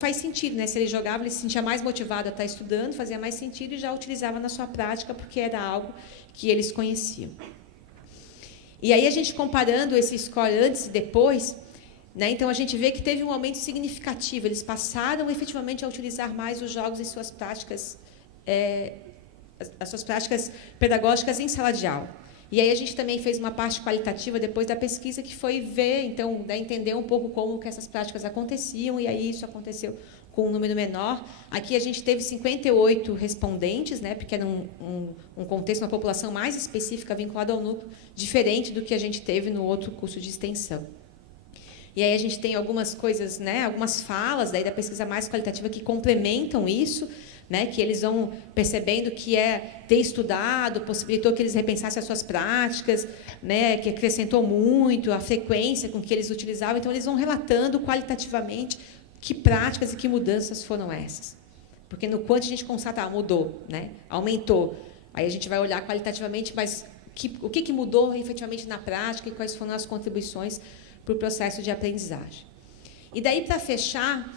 faz sentido, né? Se ele jogava, ele se sentia mais motivado a estar estudando, fazia mais sentido e já utilizava na sua prática, porque era algo que eles conheciam. E aí, a gente comparando esse score antes e depois, né, então a gente vê que teve um aumento significativo. Eles passaram efetivamente a utilizar mais os jogos em suas práticas, as suas práticas pedagógicas em sala de aula. E aí a gente também fez uma parte qualitativa depois da pesquisa, que foi ver, então, né, entender um pouco como que essas práticas aconteciam, e aí isso aconteceu com um número menor. Aqui a gente teve 58 respondentes, né, porque era um contexto, uma população mais específica vinculada ao núcleo, diferente do que a gente teve no outro curso de extensão. E aí a gente tem algumas coisas, né, algumas falas daí da pesquisa mais qualitativa que complementam isso, né, que eles vão percebendo que ter estudado possibilitou que eles repensassem as suas práticas, né, que acrescentou muito a frequência com que eles utilizavam. Então, eles vão relatando qualitativamente que práticas e que mudanças foram essas. Porque no quanto a gente constata, mudou, né, aumentou. Aí a gente vai olhar qualitativamente, mas o que mudou efetivamente na prática e quais foram as contribuições para o processo de aprendizagem. E daí, para fechar,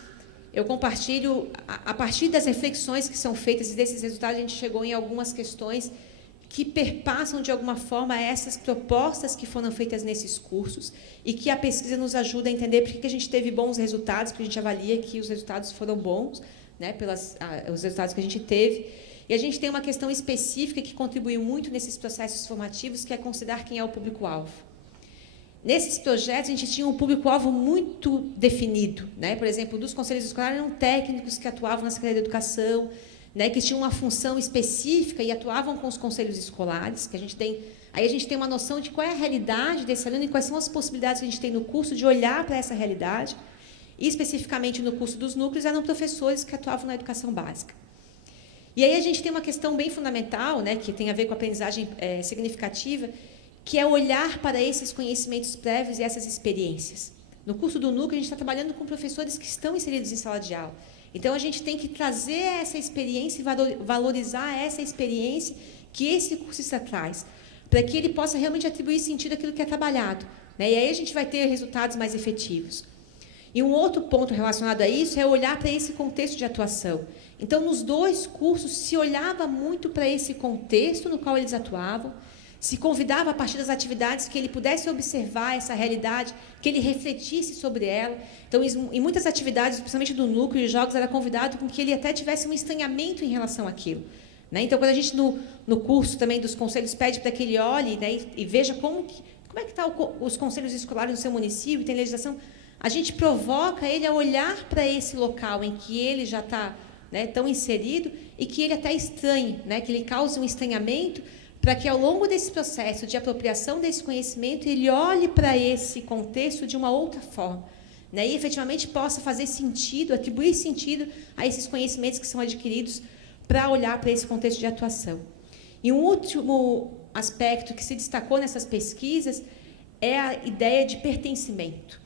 eu compartilho, a partir das reflexões que são feitas e desses resultados, a gente chegou em algumas questões que perpassam, de alguma forma, essas propostas que foram feitas nesses cursos e que a pesquisa nos ajuda a entender por que a gente teve bons resultados, porque a gente avalia que os resultados foram bons, né, os resultados que a gente teve. E a gente tem uma questão específica que contribuiu muito nesses processos formativos, que é considerar quem é o público-alvo. Nesses projetos, a gente tinha um público-alvo muito definido, né? Por exemplo, dos conselhos escolares eram técnicos que atuavam na Secretaria de Educação, né, que tinham uma função específica e atuavam com os conselhos escolares, que aí a gente tem uma noção de qual é a realidade desse aluno e quais são as possibilidades que a gente tem no curso de olhar para essa realidade. E, especificamente, no curso dos núcleos, eram professores que atuavam na educação básica. E aí a gente tem uma questão bem fundamental, né, que tem a ver com a aprendizagem significativa, que é olhar para esses conhecimentos prévios e essas experiências. No curso do núcleo, a gente está trabalhando com professores que estão inseridos em sala de aula. Então, a gente tem que trazer essa experiência e valorizar essa experiência que esse cursista traz, para que ele possa realmente atribuir sentido àquilo que é trabalhado, né? E aí a gente vai ter resultados mais efetivos. E um outro ponto relacionado a isso é olhar para esse contexto de atuação. Então, nos dois cursos, se olhava muito para esse contexto no qual eles atuavam, se convidava, a partir das atividades, que ele pudesse observar essa realidade, que ele refletisse sobre ela. Então, em muitas atividades, principalmente do núcleo de jogos, era convidado com que ele até tivesse um estranhamento em relação àquilo, né? Então, quando a gente, no curso também dos conselhos, pede para que ele olhe, né, e veja como é que estão os conselhos escolares no seu município, tem legislação, a gente provoca ele a olhar para esse local em que ele já está, né, tão inserido e que ele até estranhe, né, que ele cause um estranhamento, para que, ao longo desse processo de apropriação desse conhecimento, ele olhe para esse contexto de uma outra forma, né, e, efetivamente, possa fazer sentido, atribuir sentido a esses conhecimentos que são adquiridos para olhar para esse contexto de atuação. E um último aspecto que se destacou nessas pesquisas é a ideia de pertencimento,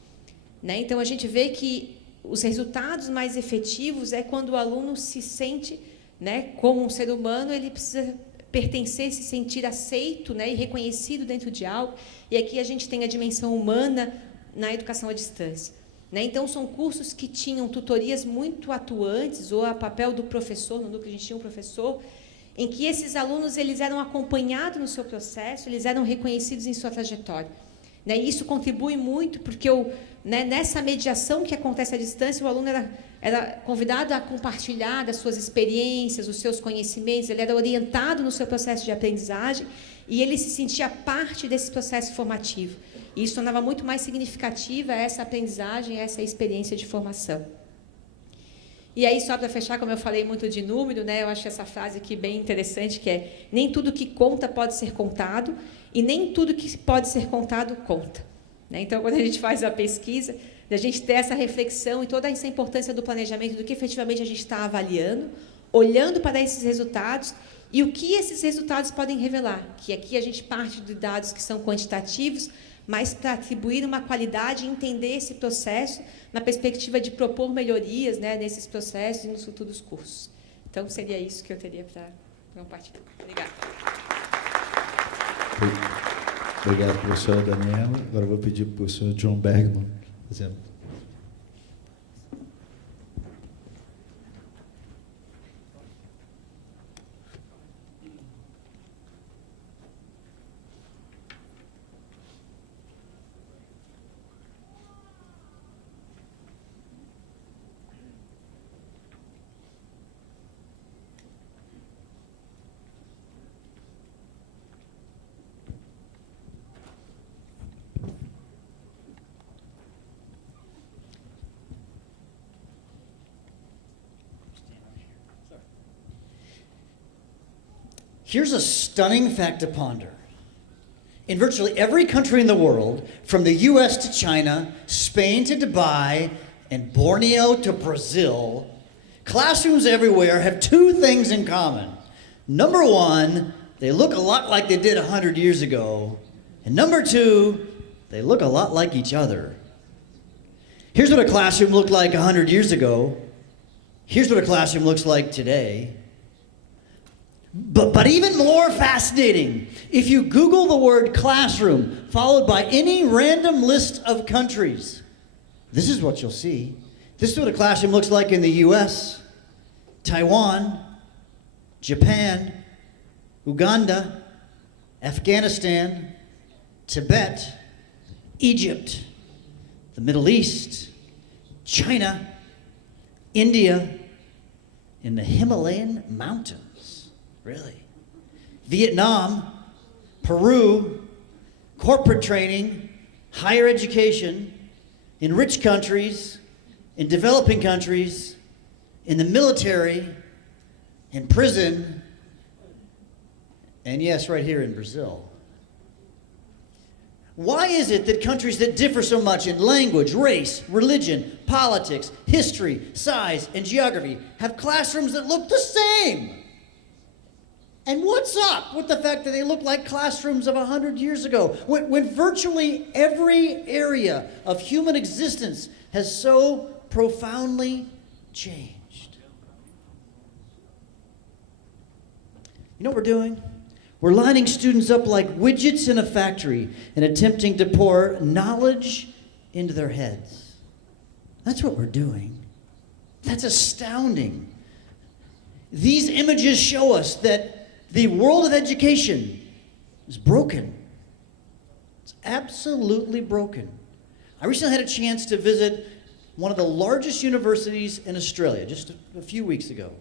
né? Então, a gente vê que os resultados mais efetivos é quando o aluno se sente, né, como um ser humano, ele precisa pertencer, se sentir aceito, né, e reconhecido dentro de algo. E aqui a gente tem a dimensão humana na educação à distância, né? Então, são cursos que tinham tutorias muito atuantes, ou a papel do professor, no núcleo a gente tinha um professor, em que esses alunos eles eram acompanhados no seu processo, eles eram reconhecidos em sua trajetória, né? E isso contribui muito, porque né, nessa mediação que acontece à distância, o aluno era convidado a compartilhar das suas experiências, os seus conhecimentos, ele era orientado no seu processo de aprendizagem e ele se sentia parte desse processo formativo. E isso tornava muito mais significativa essa aprendizagem, essa experiência de formação. E aí, só para fechar, como eu falei muito de número, né, eu acho essa frase aqui bem interessante, que é: nem tudo que conta pode ser contado e nem tudo que pode ser contado conta. Né? Então, quando a gente faz a pesquisa, a gente ter essa reflexão e toda essa importância do planejamento, do que efetivamente a gente está avaliando, olhando para esses resultados e o que esses resultados podem revelar, que aqui a gente parte de dados que são quantitativos, mas para atribuir uma qualidade e entender esse processo na perspectiva de propor melhorias, né, nesses processos e nos futuros cursos. Então, seria isso que eu teria para compartilhar. Obrigada. Obrigado, professora Daniela. Agora eu vou pedir para o professor John Bergman fazer. Here's a stunning fact to ponder. In virtually every country in the world, from the US to China, Spain to Dubai, and Borneo to Brazil, classrooms everywhere have two things in common. Number one, they look a lot like they did 100 years ago. And number two, they look a lot like each other. Here's what a classroom looked like 100 years ago. Here's what a classroom looks like today. But even more fascinating, if you Google the word classroom followed by any random list of countries, this is what you'll see. This is what a classroom looks like in the US, Taiwan, Japan, Uganda, Afghanistan, Tibet, Egypt, the Middle East, China, India, in the Himalayan mountains, really. Vietnam, Peru, corporate training, higher education, in rich countries, in developing countries, in the military, in prison, and yes, right here in Brazil. Why is it that countries that differ so much in language, race, religion, politics, history, size, and geography have classrooms that look the same? And what's up with the fact that they look like classrooms of 100 years ago, when virtually every area of human existence has so profoundly changed? You know what we're doing? We're lining students up like widgets in a factory and attempting to pour knowledge into their heads. That's what we're doing. That's astounding. These images show us that the world of education is broken. It's absolutely broken. I recently had a chance to visit one of the largest universities in Australia just a few weeks ago.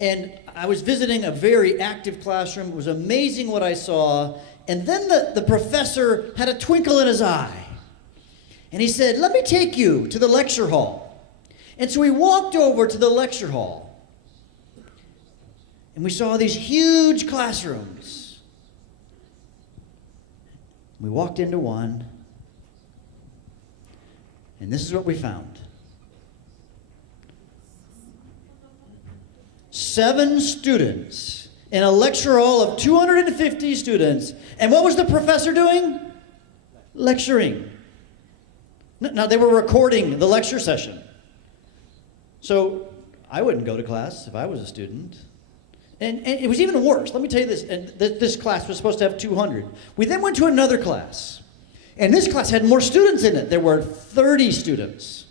And I was visiting a very active classroom. It was amazing what I saw. And then the professor had a twinkle in his eye. And he said, "Let me take you to the lecture hall." And so we walked over to the lecture hall. And we saw these huge classrooms. We walked into one. And this is what we found. 7 students in a lecture hall of 250 students. And what was the professor doing? Lecturing. Now, they were recording the lecture session. So I wouldn't go to class if I was a student. And it was even worse. Let me tell you this. And this class was supposed to have 200. We then went to another class. And this class had more students in it. There were 30 students.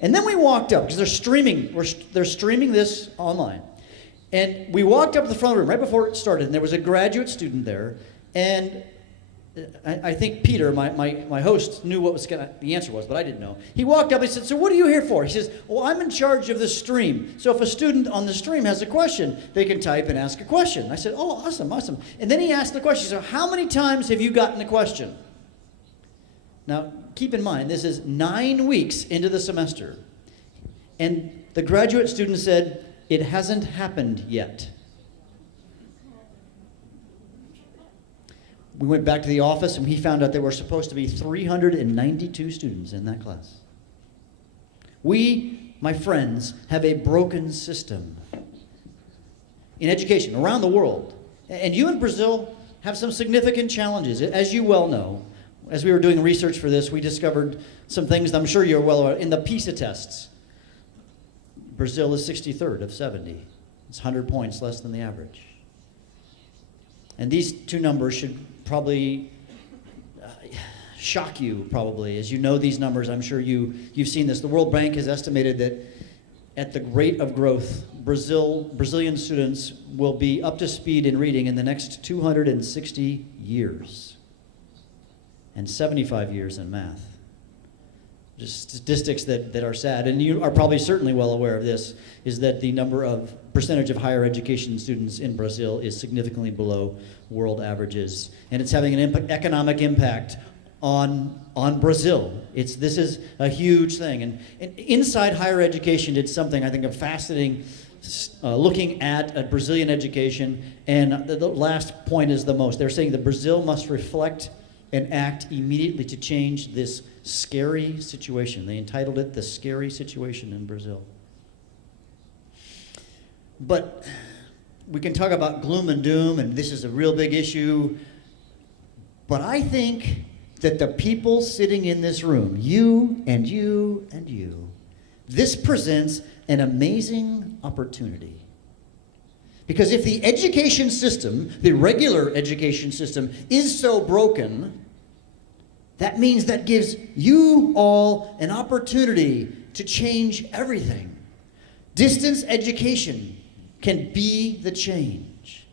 And then we walked up, because they're streaming this online. And we walked up to the front room right before it started, and there was a graduate student there. And I think Peter, my host, knew what the answer was, but I didn't know. He walked up and he said, "So what are you here for?" He says, "Well, I'm in charge of the stream. So if a student on the stream has a question, they can type and ask a question." I said, "Oh, awesome, awesome." And then he asked the question, so how many times have you gotten a question? Now, keep in mind, this is 9 weeks into the semester. And the graduate student said, "It hasn't happened yet." We went back to the office and he found out there were supposed to be 392 students in that class. We, my friends, have a broken system in education around the world. And you in Brazil have some significant challenges, as you well know. As we were doing research for this, we discovered some things that I'm sure you're well aware of. In the PISA tests, Brazil is 63rd of 70. It's 100 points less than the average. And these two numbers should probably shock you, probably. As you know these numbers, I'm sure you've seen this. The World Bank has estimated that at the rate of growth, Brazilian students will be up to speed in reading in the next 260 years. And 75 years in math. Just statistics that are sad, and you are probably certainly well aware of this, is that the percentage of higher education students in Brazil is significantly below world averages, and it's having an economic impact on Brazil. This is a huge thing, and Inside Higher Education did something, I think, a fascinating looking at a Brazilian education, and the last point is the most. They're saying that Brazil must reflect and act immediately to change this scary situation. They entitled it The Scary Situation in Brazil. But we can talk about gloom and doom, and this is a real big issue, but I think that the people sitting in this room, you and you and you, this presents an amazing opportunity. Because if the education system, the regular education system, is so broken, that means that gives you all an opportunity to change everything. Distance education can be the change.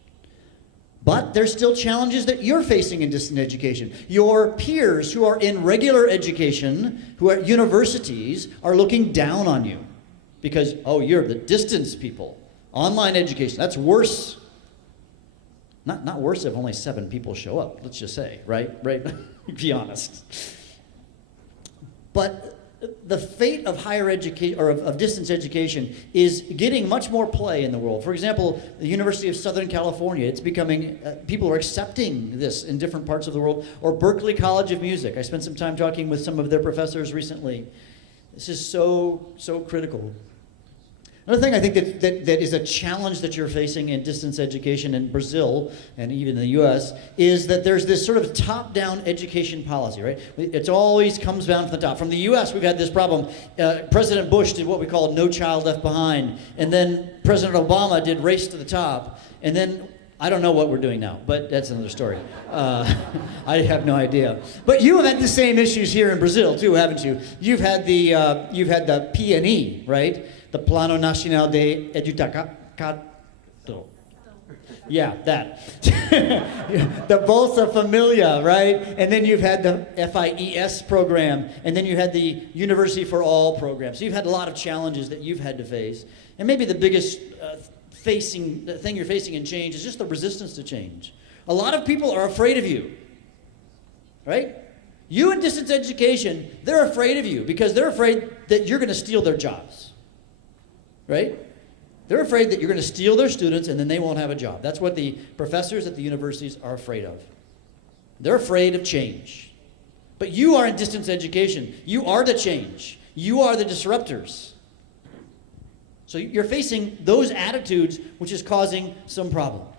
But there's still challenges that you're facing in distance education. Your peers who are in regular education, who are at universities, are looking down on you because, oh, you're the distance people. Online education, that's worse. Not worse if only 7 people show up, let's just say, right? Be honest. But the fate of higher education, or of distance education, is getting much more play in the world. For example, the University of Southern California, it's becoming, people are accepting this in different parts of the world. Or Berklee College of Music. I spent some time talking with some of their professors recently. This is so critical. Another thing I think that is a challenge that you're facing in distance education in Brazil and even in the US is that there's this sort of top-down education policy, right? It always comes down from the top. From the US, we've had this problem. President Bush did what we call No Child Left Behind, and then President Obama did Race to the Top, and then I don't know what we're doing now, but that's another story. I have no idea. But you have had the same issues here in Brazil too, haven't you? You've had the P&E, right? The Plano Nacional de Educação. Yeah, that. The Bolsa Familia, right? And then you've had the FIES program, and then you had the University for All program. So you've had a lot of challenges that you've had to face. And maybe the biggest thing you're facing in change is just the resistance to change. A lot of people are afraid of you, right? You in distance education, they're afraid of you because they're afraid that you're going to steal their jobs. Right? They're afraid that you're going to steal their students and then they won't have a job. That's what the professors at the universities are afraid of. They're afraid of change. But you are in distance education. You are the change. You are the disruptors. So you're facing those attitudes, which is causing some problems.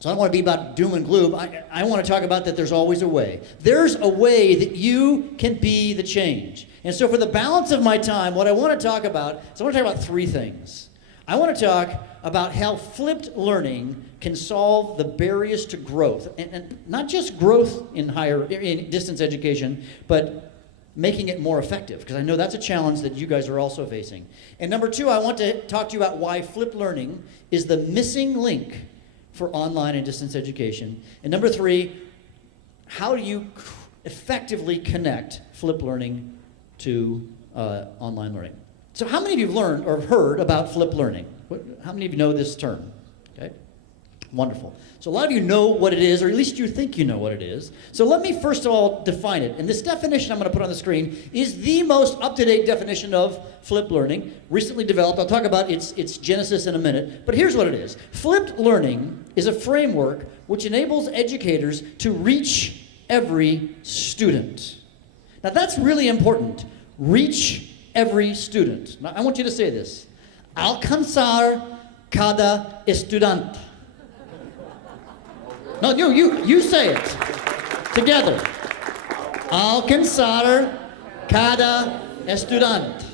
So I don't want to be about doom and gloom. I want to talk about that there's always a way. There's a way that you can be the change. And so for the balance of my time, what I want to talk about is I want to talk about 3 things. I want to talk about how flipped learning can solve the barriers to growth. And not just growth in distance education, but making it more effective, because I know that's a challenge that you guys are also facing. And number 2, I want to talk to you about why flipped learning is the missing link for online and distance education. And number 3, how do you effectively connect flipped learning to online learning? So how many of you have learned or heard about flipped learning? How many of you know this term? Okay, wonderful. So a lot of you know what it is, or at least you think you know what it is. So let me first of all define it. And this definition I'm going to put on the screen is the most up-to-date definition of flipped learning, recently developed. I'll talk about its genesis in a minute. But here's what it is. Flipped learning is a framework which enables educators to reach every student. Now that's really important. Reach every student. Now I want you to say this. Alcanzar cada estudiante. No, you say it together. Alcanzar cada estudiante.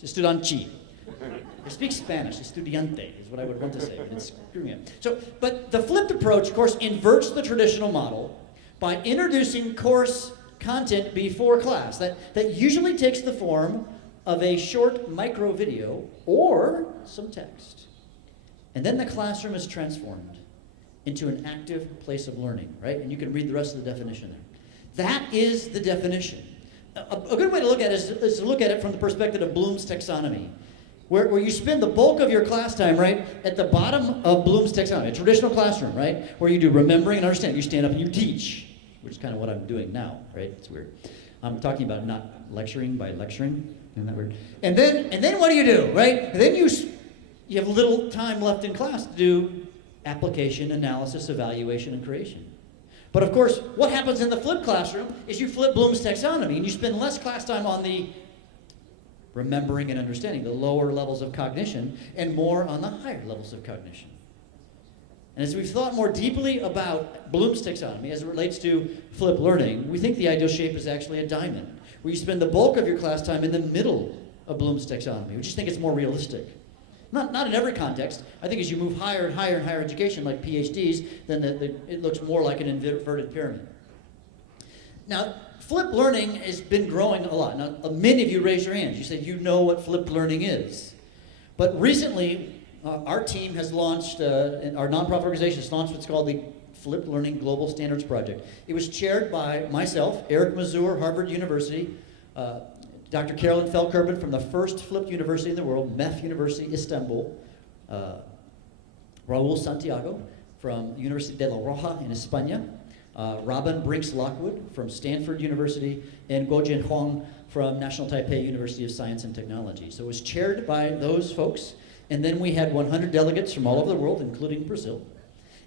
Estudiante. I speak Spanish. Estudiante is what I would want to say, but it's screwing me up. So, but the flipped approach, of course, inverts the traditional model by introducing course content before class. That usually takes the form of a short micro video or some text. And then the classroom is transformed into an active place of learning, right? And you can read the rest of the definition there. That is the definition. A good way to look at it is to look at it from the perspective of Bloom's taxonomy, where you spend the bulk of your class time, right, at the bottom of Bloom's taxonomy, a traditional classroom, right, where you do remembering and understanding. You stand up and you teach, which is kind of what I'm doing now, right? It's weird. I'm talking about not lecturing by lecturing. Isn't that weird? And then what do, right? And then you have little time left in class to do application, analysis, evaluation, and creation. But of course, what happens in the flipped classroom is you flip Bloom's taxonomy and you spend less class time on the remembering and understanding, the lower levels of cognition, and more on the higher levels of cognition. And as we've thought more deeply about Bloom's taxonomy as it relates to flipped learning, we think the ideal shape is actually a diamond, where you spend the bulk of your class time in the middle of Bloom's taxonomy. We just think it's more realistic. Not in every context. I think as you move higher and higher in higher education, like PhDs, then it looks more like an inverted pyramid. Now, flipped learning has been growing a lot. Now, many of you raised your hands. You said you know what flipped learning is. But recently, our team has launched, our nonprofit organization has launched what's called the Flipped Learning Global Standards Project. It was chaired by myself, Eric Mazur, Harvard University, Dr. Carolyn Felkerben from the first flipped university in the world, MEF University, Istanbul, Raul Santiago from University de La Rioja in España, Robin Brinks-Lockwood from Stanford University, and Guojian Huang from National Taipei University of Science and Technology. So it was chaired by those folks, and then we had 100 delegates from all over the world, including Brazil.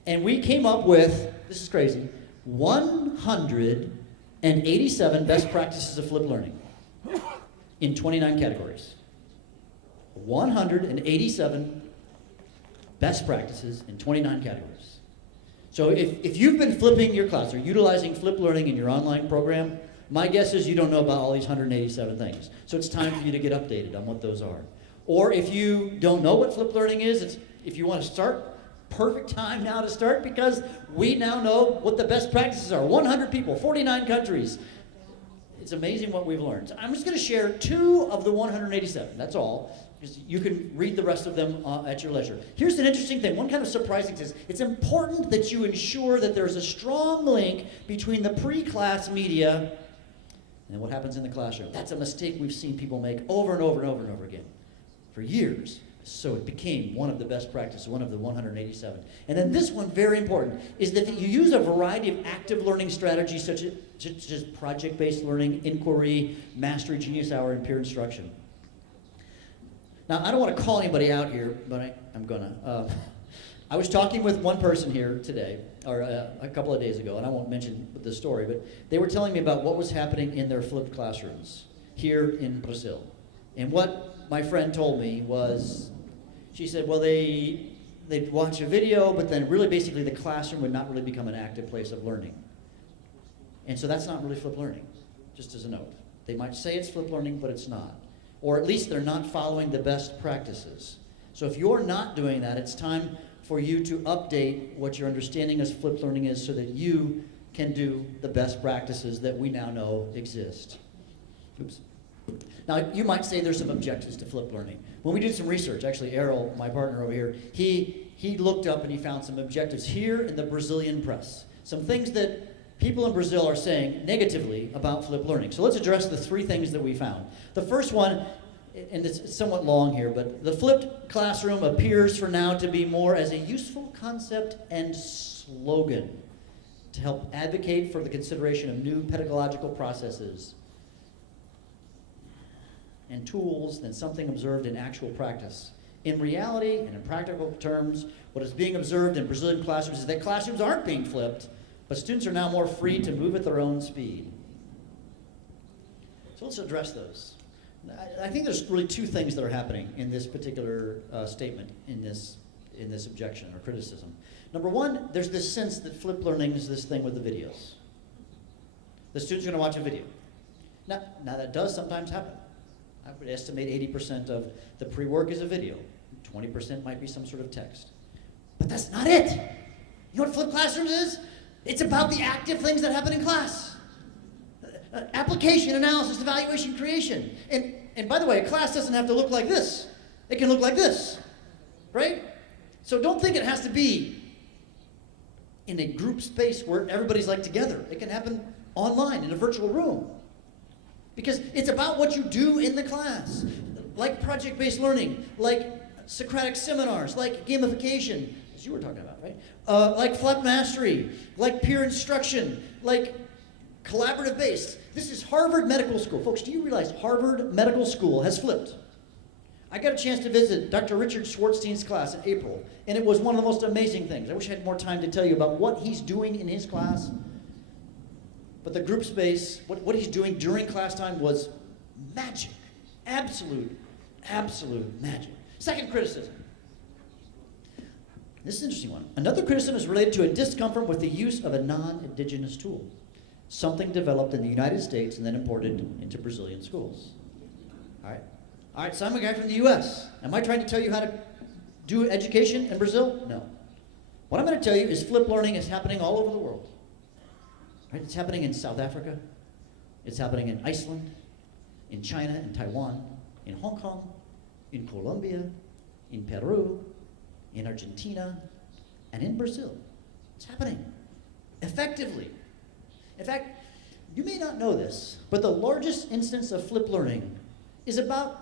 And we came up with, this is crazy, 187 best practices of flipped learning in 29 categories. 187 best practices in 29 categories. So if you've been flipping your class or utilizing flipped learning in your online program, my guess is you don't know about all these 187 things. So it's time for you to get updated on what those are. Or if you don't know what flipped learning is, if you want to start, perfect time now to start, because we now know what the best practices are. 100 people, 49 countries. It's amazing what we've learned. So I'm just going to share 2 of the 187. That's all. Because you can read the rest of them at your leisure. Here's an interesting thing. One kind of surprising thing is it's important that you ensure that there's a strong link between the pre-class media and what happens in the classroom. That's a mistake we've seen people make over and over and over and over again for years. So it became one of the best practices, one of the 187. And then this one, very important, is that you use a variety of active learning strategies such as project-based learning, inquiry, mastery, genius hour, and peer instruction. Now, I don't want to call anybody out here, but I'm gonna. I was talking with one person here today, or a couple of days ago, and I won't mention the story, but they were telling me about what was happening in their flipped classrooms here in Brazil. And what my friend told me was, she said, well, they'd watch a video, but then really basically the classroom would not really become an active place of learning. And so that's not really flipped learning, just as a note. They might say it's flipped learning, but it's not. Or at least they're not following the best practices. So if you're not doing that, it's time for you to update what your understanding of flipped learning is so that you can do the best practices that we now know exist. Oops. Now, you might say there's some objectives to flipped learning. When we did some research, actually Errol, my partner over here, he looked up and he found some objectives here in the Brazilian press. Some things that people in Brazil are saying negatively about flipped learning. So let's address the 3 things that we found. The first one, and it's somewhat long here, but the flipped classroom appears for now to be more as a useful concept and slogan to help advocate for the consideration of new pedagogical processes and tools than something observed in actual practice. In reality, and in practical terms, what is being observed in Brazilian classrooms is that classrooms aren't being flipped, but students are now more free to move at their own speed. So let's address those. I think there's really 2 things that are happening in this particular statement, in this objection or criticism. Number 1, there's this sense that flipped learning is this thing with the videos. The students are going to watch a video. Now that does sometimes happen. I would estimate 80% of the pre-work is a video. 20% might be some sort of text. But that's not it. You know what flipped classrooms is? It's about the active things that happen in class. Application, analysis, evaluation, creation. And by the way, a class doesn't have to look like this. It can look like this, right? So don't think it has to be in a group space where everybody's like together. It can happen online in a virtual room. Because it's about what you do in the class, like project-based learning, like Socratic seminars, like gamification, you were talking about, right? Like flat mastery, like peer instruction, like collaborative based. This is Harvard Medical School. Folks, do you realize Harvard Medical School has flipped? I got a chance to visit Dr. Richard Schwartzstein's class in April, and it was one of the most amazing things. I wish I had more time to tell you about what he's doing in his class. But the group space, what he's doing during class time was magic. Absolute magic. Second criticism. This is an interesting one. Another criticism is related to a discomfort with the use of a non-indigenous tool, something developed in the United States and then imported into Brazilian schools. All right, so I'm a guy from the US. Am I trying to tell you how to do education in Brazil? No. What I'm going to tell you is flipped learning is happening all over the world. Right? It's happening in South Africa. It's happening in Iceland, in China, in Taiwan, in Hong Kong, in Colombia, in Peru, in Argentina, and in Brazil. It's happening effectively. In fact, you may not know this, but the largest instance of flipped learning is about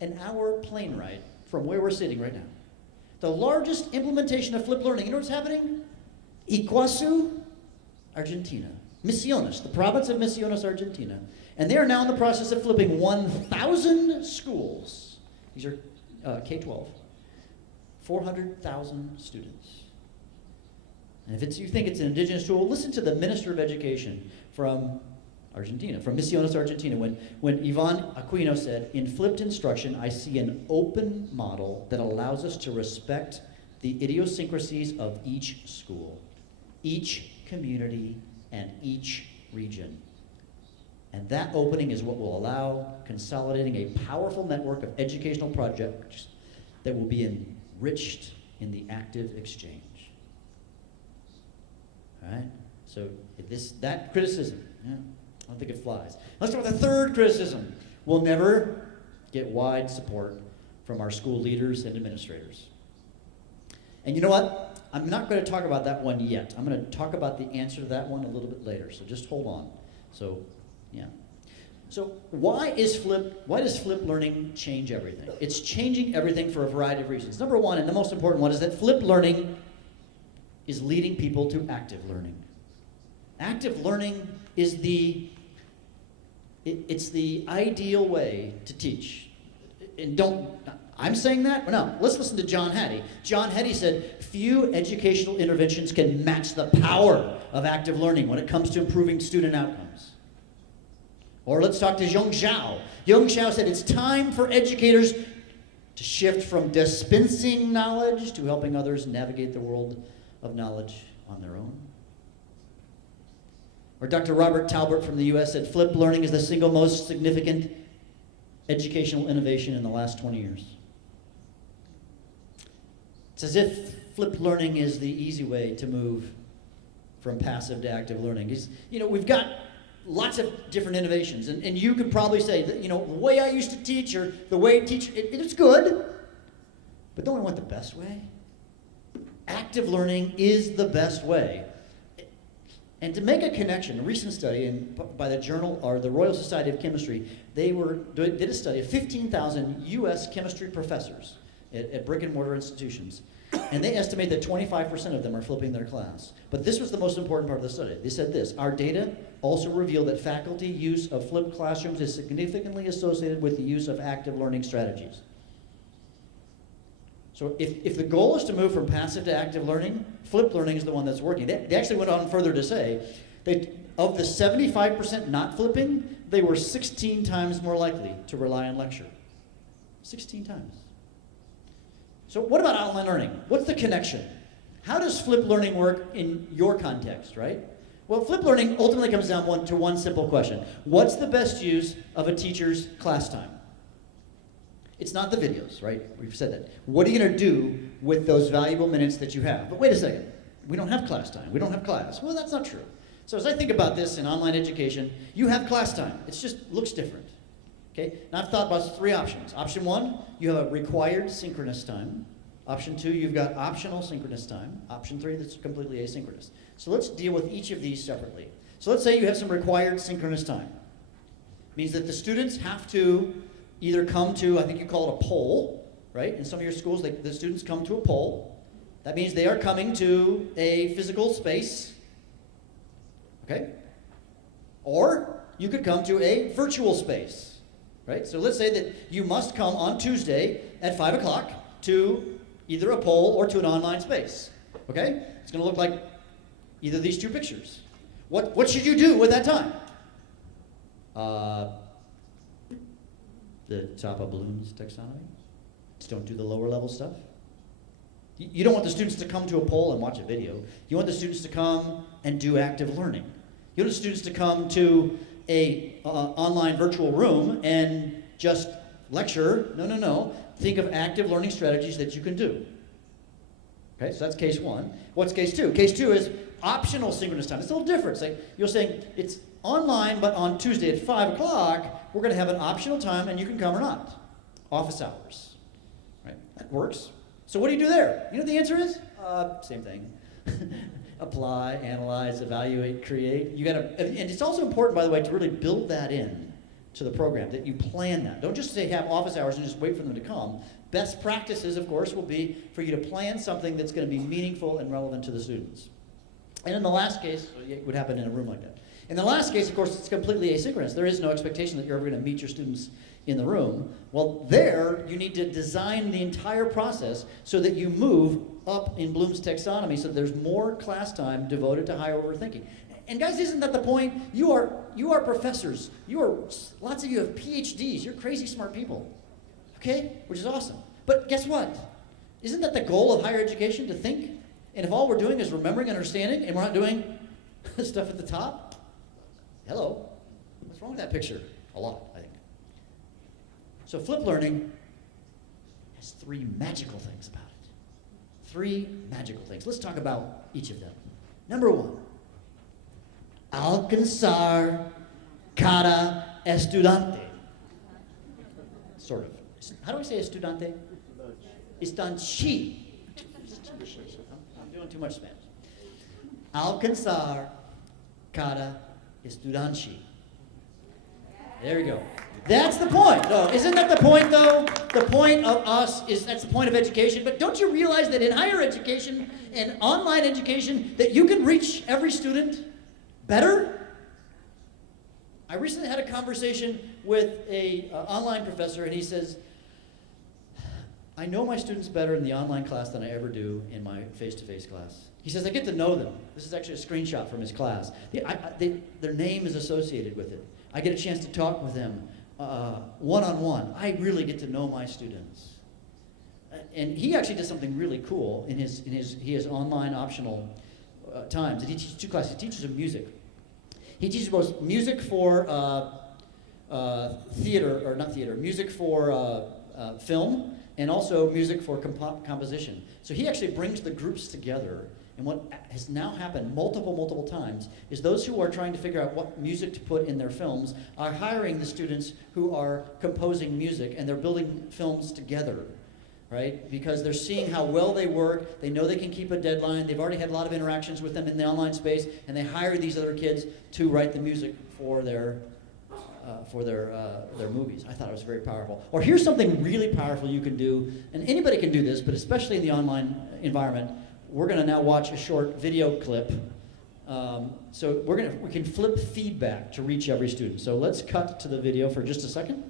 an hour plane ride from where we're sitting right now. The largest implementation of flipped learning, you know what's happening? Iguazu, Argentina. Misiones, the province of Misiones, Argentina. And they are now in the process of flipping 1,000 schools. These are K-12. 400,000 students. And if you think it's an indigenous tool, listen to the Minister of Education from Argentina, from Misiones, Argentina, when Ivan Aquino said, in flipped instruction, I see an open model that allows us to respect the idiosyncrasies of each school, each community, and each region. And that opening is what will allow consolidating a powerful network of educational projects that will be enriched in the active exchange. All right? So that criticism, yeah, I don't think it flies. Let's start with the third criticism. We'll never get wide support from our school leaders and administrators. And you know what? I'm not going to talk about that one yet. I'm going to talk about the answer to that one a little bit later, so just hold on. So, yeah. So why does flipped learning change everything? It's changing everything for a variety of reasons. Number one, and the most important one, is that flipped learning is leading people to active learning. Active learning is it's the ideal way to teach. And I'm saying that? No, let's listen to John Hattie. John Hattie said, few educational interventions can match the power of active learning when it comes to improving student outcomes. Or let's talk to Yung Zhao. Yung Zhao said, it's time for educators to shift from dispensing knowledge to helping others navigate the world of knowledge on their own. Or Dr. Robert Talbert from the US said, flipped learning is the single most significant educational innovation in the last 20 years. It's as if flipped learning is the easy way to move from passive to active learning. We've got lots of different innovations, and you could probably say that, the way I used to teach or the way I teach, it's good, but don't we want the best way? Active learning is the best way. And to make a connection, a recent study by the journal or the Royal Society of Chemistry, they did a study of 15,000 U.S. chemistry professors at brick and mortar institutions, and they estimate that 25% of them are flipping their class. But this was the most important part of the study. They said this: our data also reveal that faculty use of flipped classrooms is significantly associated with the use of active learning strategies. So if the goal is to move from passive to active learning, flipped learning is the one that's working. They actually went on further to say that of the 75% not flipping, they were 16 times more likely to rely on lecture. 16 times. So what about online learning? What's the connection? How does flipped learning work in your context, right? Well, flipped learning ultimately comes down to one simple question. What's the best use of a teacher's class time? It's not the videos, right? We've said that. What are you going to do with those valuable minutes that you have? But wait a second. We don't have class time. We don't have class. Well, that's not true. So as I think about this in online education, you have class time. It just looks different. Okay? Now I've thought about 3 options. Option 1, you have a required synchronous time. Option 2, you've got optional synchronous time. Option 3, that's completely asynchronous. So let's deal with each of these separately. So let's say you have some required synchronous time. It means that the students have to either come to, I think you call it a poll, right? In some of your schools, the students come to a poll. That means they are coming to a physical space, okay? Or you could come to a virtual space, right? So let's say that you must come on Tuesday at 5 o'clock to either a poll or to an online space, okay? It's gonna look like either of these two pictures. What should you do with that time? The top of Bloom's taxonomy. Just don't do the lower level stuff. You don't want the students to come to a poll and watch a video. You want the students to come and do active learning. You want the students to come to a online virtual room and just lecture. No. Think of active learning strategies that you can do. Okay, so that's case one. What's case two? Case two is optional synchronous time. It's a little different. You're saying it's online, but on Tuesday at 5 o'clock, we're going to have an optional time, and you can come or not. Office hours. Right? That works. So what do you do there? You know what the answer is? Same thing. Apply, analyze, evaluate, create. You gotta, and it's also important, by the way, to really build that in to the program, that you plan that. Don't just say have office hours and just wait for them to come. Best practices, of course, will be for you to plan something that's going to be meaningful and relevant to the students. And in the last case, it would happen in a room like that. In the last case, of course, it's completely asynchronous. There is no expectation that you're ever going to meet your students in the room. Well, there, you need to design the entire process so that you move up in Bloom's taxonomy so that there's more class time devoted to higher order thinking. And guys, isn't that the point? You are professors. Lots of you have PhDs. You're crazy smart people, okay? Which is awesome. But guess what? Isn't that the goal of higher education, to think? And if all we're doing is remembering and understanding, and we're not doing stuff at the top, hello, what's wrong with that picture? A lot, I think. So flipped learning has three magical things about it. Three magical things. Let's talk about each of them. Number one, alcanzar cada estudiante. Sort of. How do I say estudiante? Estanchi. I'm doing too much Spanish. Alcanzar cada estudiante. There we go. That's the point. Oh, isn't that the point, though? The point of us is, that's the point of education. But don't you realize that in higher education and online education that you can reach every student better? I recently had a conversation with a online professor, and he says, I know my students better in the online class than I ever do in my face-to-face class. He says, I get to know them. This is actually a screenshot from his class. Their name is associated with it. I get a chance to talk with them one-on-one. I really get to know my students. And he actually does something really cool in he has online optional times. He teaches two classes. He teaches them music. He teaches both music for music for film, and also music for composition. So he actually brings the groups together, and what has now happened multiple times is those who are trying to figure out what music to put in their films are hiring the students who are composing music, and they're building films together, right? Because they're seeing how well they work, they know they can keep a deadline, they've already had a lot of interactions with them in the online space, and they hire these other kids to write the music for their movies. I thought it was very powerful. Or here's something really powerful you can do, and anybody can do this, but especially in the online environment. We're going to now watch a short video clip. So we can flip feedback to reach every student. So let's cut to the video for just a second.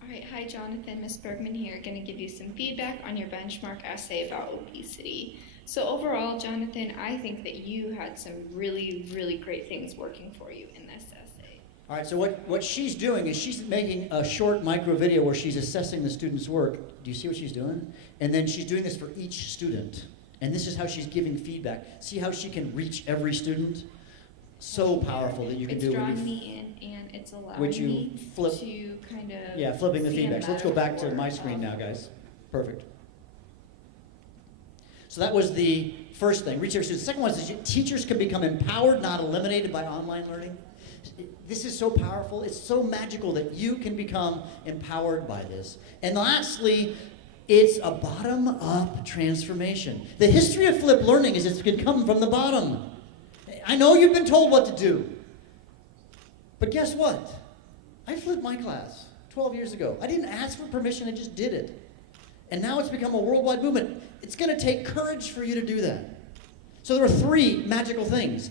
All right, hi Jonathan, Ms. Bergman here, going to give you some feedback on your benchmark essay about obesity. So overall, Jonathan, I think that you had some really great things working for you in this essay. All right, so what she's doing is she's making a short micro video where she's assessing the student's work. Do you see what she's doing? And then she's doing this for each student. And this is how she's giving feedback. See how she can reach every student? So powerful that you can do. It's drawing me in, and it's allowing me to kind of... Yeah, flipping the feedback. So let's go back to my screen now, guys. Perfect. So that was the first thing, reach every student. The second one is that teachers can become empowered, not eliminated by online learning. This is so powerful. It's so magical that you can become empowered by this. And lastly, it's a bottom-up transformation. The history of flipped learning is it's been coming from the bottom. I know you've been told what to do, but guess what? I flipped my class 12 years ago. I didn't ask for permission, I just did it. And now it's become a worldwide movement. It's going to take courage for you to do that. So there are 3 magical things.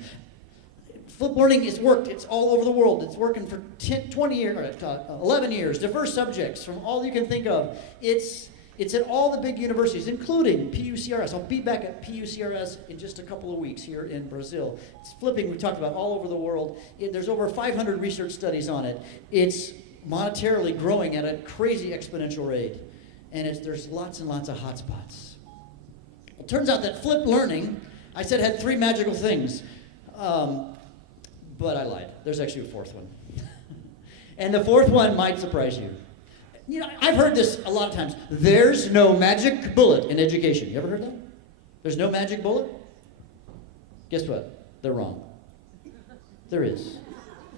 Flipped learning has worked. It's all over the world. It's working for 20 years, 11 years. Diverse subjects from all you can think of. It's at all the big universities, including PUCRS. I'll be back at PUCRS in just a couple of weeks here in Brazil. It's flipping, we talked about, all over the world. There's over 500 research studies on it. It's monetarily growing at a crazy exponential rate. And there's lots and lots of hotspots. It turns out that flipped learning, I said, had 3 magical things. But I lied. There's actually a 4th one. And the 4th one might surprise you. You know, I've heard this a lot of times. There's no magic bullet in education. You ever heard that? There's no magic bullet? Guess what? They're wrong. There is.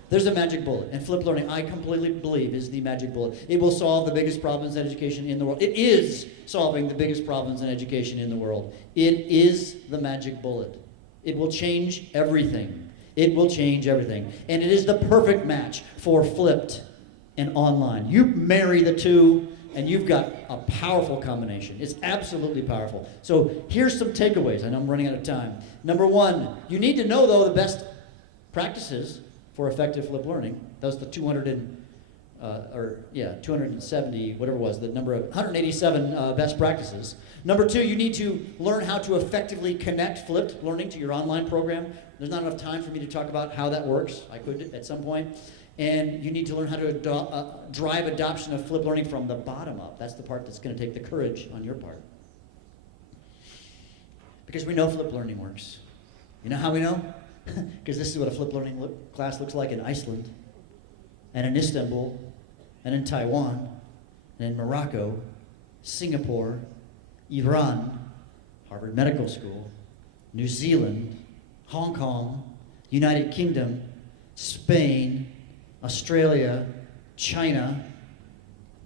There's a magic bullet. And flipped learning, I completely believe, is the magic bullet. It will solve the biggest problems in education in the world. It is solving the biggest problems in education in the world. It is the magic bullet. It will change everything. It will change everything. And it is the perfect match for flipped and online. You marry the two, and you've got a powerful combination. It's absolutely powerful. So here's some takeaways. I know I'm running out of time. Number 1, you need to know, though, the best practices for effective flipped learning. That was the 270, whatever it was, the number of 187 best practices. Number 2, you need to learn how to effectively connect flipped learning to your online program. There's not enough time for me to talk about how that works. I could at some point. And you need to learn how to drive adoption of flipped learning from the bottom up. That's the part that's going to take the courage on your part. Because we know flipped learning works. You know how we know? Because this is what a flipped learning class looks like in Iceland, and in Istanbul, and in Taiwan, and in Morocco, Singapore, Iran, Harvard Medical School, New Zealand, Hong Kong, United Kingdom, Spain, Australia, China,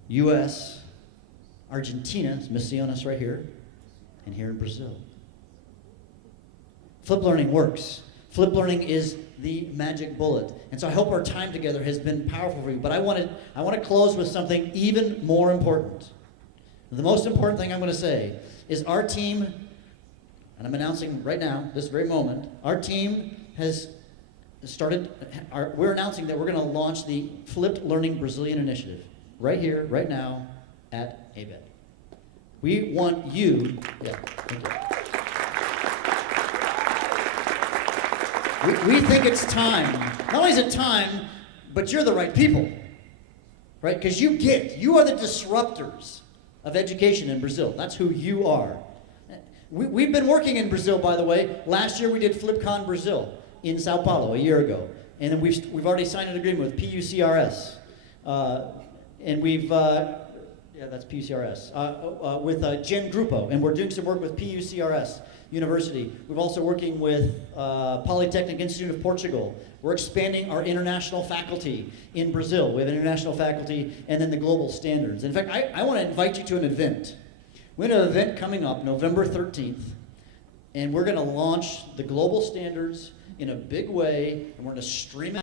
US, Argentina, it's Misiones right here, and here in Brazil. Flipped learning works. Flipped learning is the magic bullet. And so I hope our time together has been powerful for you. But I want to close with something even more important. The most important thing I'm going to say is our team, and I'm announcing right now, this very moment, our team has started, we're announcing that we're going to launch the Flipped Learning Brazilian Initiative right here, right now, at ABED. We want you, thank you. We think it's time. Not only is it time, but you're the right people, right? Because you are the disruptors of education in Brazil. That's who you are. We've been working in Brazil, by the way. Last year we did FlipCon Brazil in Sao Paulo a year ago. And then we've already signed an agreement with PUCRS. And we've, that's PUCRS, with Gen Grupo. And we're doing some work with PUCRS University. We're also working with Polytechnic Institute of Portugal. We're expanding our international faculty in Brazil. We have an international faculty and then the global standards. In fact, I want to invite you to an event. We have an event coming up November 13th, and we're going to launch the global standards in a big way, and we're going to stream it